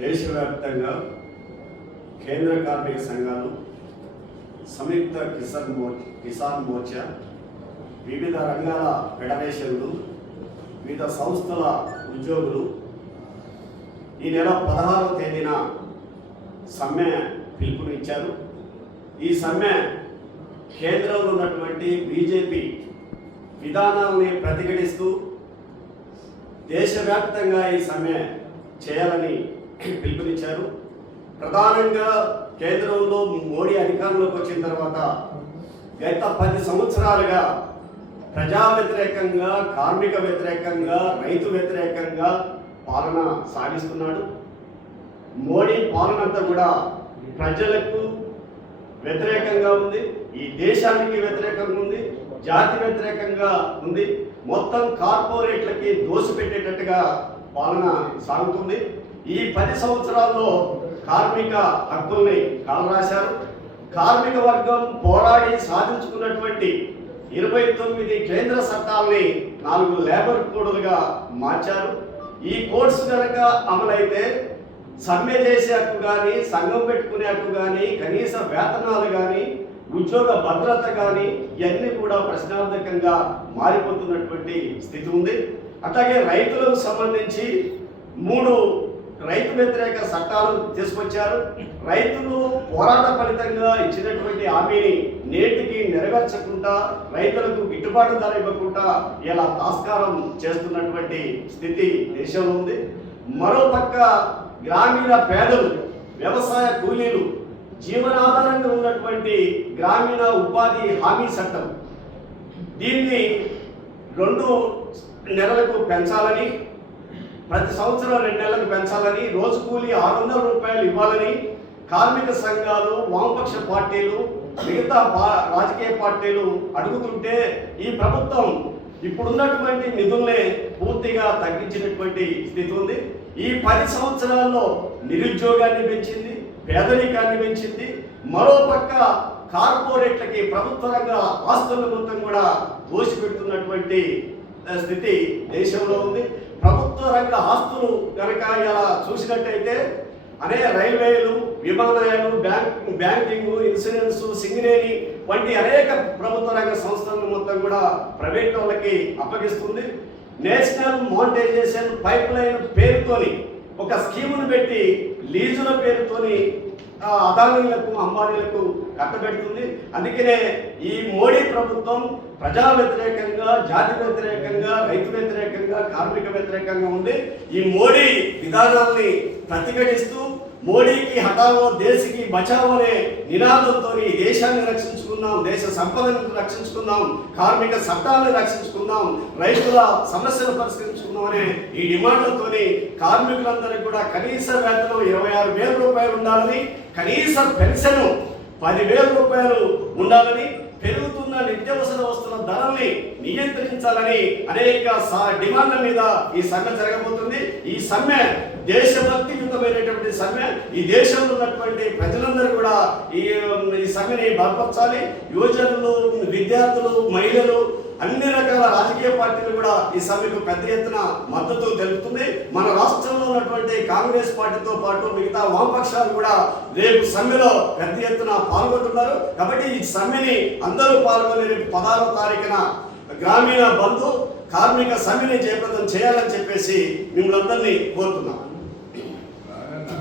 దేశవ్యాప్తంగా కేంద్ర కార్మిక సంఘాలు, సంయుక్త కిసాన్ మోర్చా, వివిధ రంగాల ఫెడరేషన్లు, వివిధ సంస్థల ఉద్యోగులు ఈ నెల 16వ తేదీన సమ్మె పిలుపునిచ్చారు. ఈ సమ్మె కేంద్రంలో ఉన్నటువంటి బీజేపీ విధానాలని ప్రతిఘటిస్తూ దేశవ్యాప్తంగా ఈ సమ్మె చేయాలని పిలుపునిచ్చారు. ప్రధానంగా కేంద్రంలో మోడీ అధికారంలోకి వచ్చిన తర్వాత గత 10 సంవత్సరాలుగా ప్రజా వ్యతిరేకంగా, కార్మిక వ్యతిరేకంగా, రైతు వ్యతిరేకంగా పాలన సాగిస్తున్నాడు. మోడీ పాలన అంతా కూడా ప్రజలకు వ్యతిరేకంగా ఉంది, ఈ దేశానికి వ్యతిరేకంగా ఉంది, జాతి వ్యతిరేకంగా ఉంది. మొత్తం కార్పొరేట్లకి దోసిపెట్టేటట్టుగా పాలన సాగుతుంది. ఈ 10 సంవత్సరాల్లో కార్మిక హక్కుల్ని కాలరాశారు. కార్మిక వర్గం పోరాడి సాధించుకున్నటువంటి 29 కేంద్ర చట్టాలని 4 లేబర్ కోడ్లుగా మార్చారు. ఈ కోడ్స్ కనుక అమలైతే సమ్మె చేసే హక్కు కానీ, సంఘం పెట్టుకునే హక్కు కానీ, కనీస వేతనాలు కానీ, ఉద్యోగ భద్రత కానీ ఇవన్నీ కూడా ప్రశ్నార్థకంగా మారిపోతున్నటువంటి స్థితి ఉంది. అట్లాగే రైతులకు సంబంధించి 3 రైతు వ్యతిరేక చట్టాలు తీసుకొచ్చారు. రైతులు పోరాట ఫలితంగా ఇచ్చినటువంటి హామీని నేటికి నెరవేర్చకుండా, రైతులకు గిట్టుబాటు ధర ఇవ్వకుండా ఇలా తాస్కారం చేస్తున్నటువంటి స్థితి దేశంలో ఉంది. మరోపక్క గ్రామీణ పేదలు, వ్యవసాయ కూలీలు, జీవనాధారంగా ఉన్నటువంటి గ్రామీణ ఉపాధి హామీ చట్టం, దీన్ని 2 నెలలకు పెంచాలని, ప్రతి సంవత్సరం 2 నెలలకు పెంచాలని, రోజు కూలీ 600 రూపాయలు ఇవ్వాలని కార్మిక సంఘాలు, వామపక్ష పార్టీలు, మిగతా రాజకీయ పార్టీలు అడుగుతుంటే ఈ ప్రభుత్వం ఇప్పుడున్నటువంటి నిధుల్ని పూర్తిగా తగ్గించినటువంటి స్థితి ఉంది. ఈ 10 సంవత్సరాల్లో నిరుద్యోగాన్ని పెంచింది, పేదరికాన్ని పెంచింది. మరోపక్క కార్పొరేట్లకి ప్రభుత్వ రంగ ఆస్తుల మొత్తం కూడా దోసిపెడుతున్నటువంటి స్థితి దేశంలో ఉంది. ప్రభుత్వ రంగ ఆస్తులు కనుక ఇలా చూసినట్టయితే అనేక రైల్వేలు, విమానయాలు, బ్యాంకింగ్, ఇన్సూరెన్స్, సింగరేణి వంటి అనేక ప్రభుత్వ రంగ సంస్థలను మొత్తం కూడా ప్రైవేట్ వాళ్ళకి అప్పగిస్తుంది. నేషనల్ మోనటైజేషన్ పైప్ లైన్ పేరుతోని ఒక స్కీమును పెట్టి లీజుల పేరుతోని అదానీలకు, అంబానీలకు కట్టబెడుతుంది. అందుకనే ఈ మోడీ ప్రభుత్వం ప్రజా వ్యతిరేకంగా, జాతి వ్యతిరేకంగా, రైతు వ్యతిరేకంగా, కార్మిక వ్యతిరేకంగా ఉంది. ఈ మోడీ విధానాల్ని ప్రతిఘటిస్తూ మోడీకి హఠావో దేశకి బచావో అనే నినాదంతో దేశాన్ని రక్షించుకుందాం, దేశ సంపదను రక్షించుకుందాం, కార్మిక చట్టాలను రక్షించుకుందాం, రైతుల సమస్యలు పరిష్కరించుకుందాం అనే ఈ డిమాండ్లతో కార్మికులందరికీ కూడా కనీస వేతనం 26,000 రూపాయలు ఉండాలని, కనీస పెన్షన్ 10,000 రూపాయలు ఉండాలని, పెరుగుతున్న నిత్యావసర వస్తువుల ధరల్ని నియంత్రించాలని అనేక డిమాండ్ల మీద ఈ సమ్మె జరగబోతుంది. ఈ సమ్మె దేశభక్తియుతమైనటువంటి సమ్మె. ఈ దేశంలో ఉన్నటువంటి ప్రజలందరూ కూడా ఈ సమ్మెని బలపరచాలి. యువజనులు, విద్యార్థులు, మహిళలు, అన్ని రకాల రాజకీయ పార్టీలు కూడా ఈ సమ్మెకు పెద్ద ఎత్తున మద్దతు తెలుపుతుంది. మన రాష్ట్రంలో ఉన్నటువంటి కాంగ్రెస్ పార్టీతో పాటు మిగతా వామపక్షాలు కూడా రేపు సమ్మెలో పెద్ద ఎత్తున పాల్గొంటున్నారు. కాబట్టి ఈ సమ్మెని అందరూ పాల్గొని 16వ తారీఖున గ్రామీణ బంధు కార్మిక సమ్మెని జయప్రదం చేయాలని చెప్పేసి మిమ్మల్ని అందరినీ కోరుతున్నాం.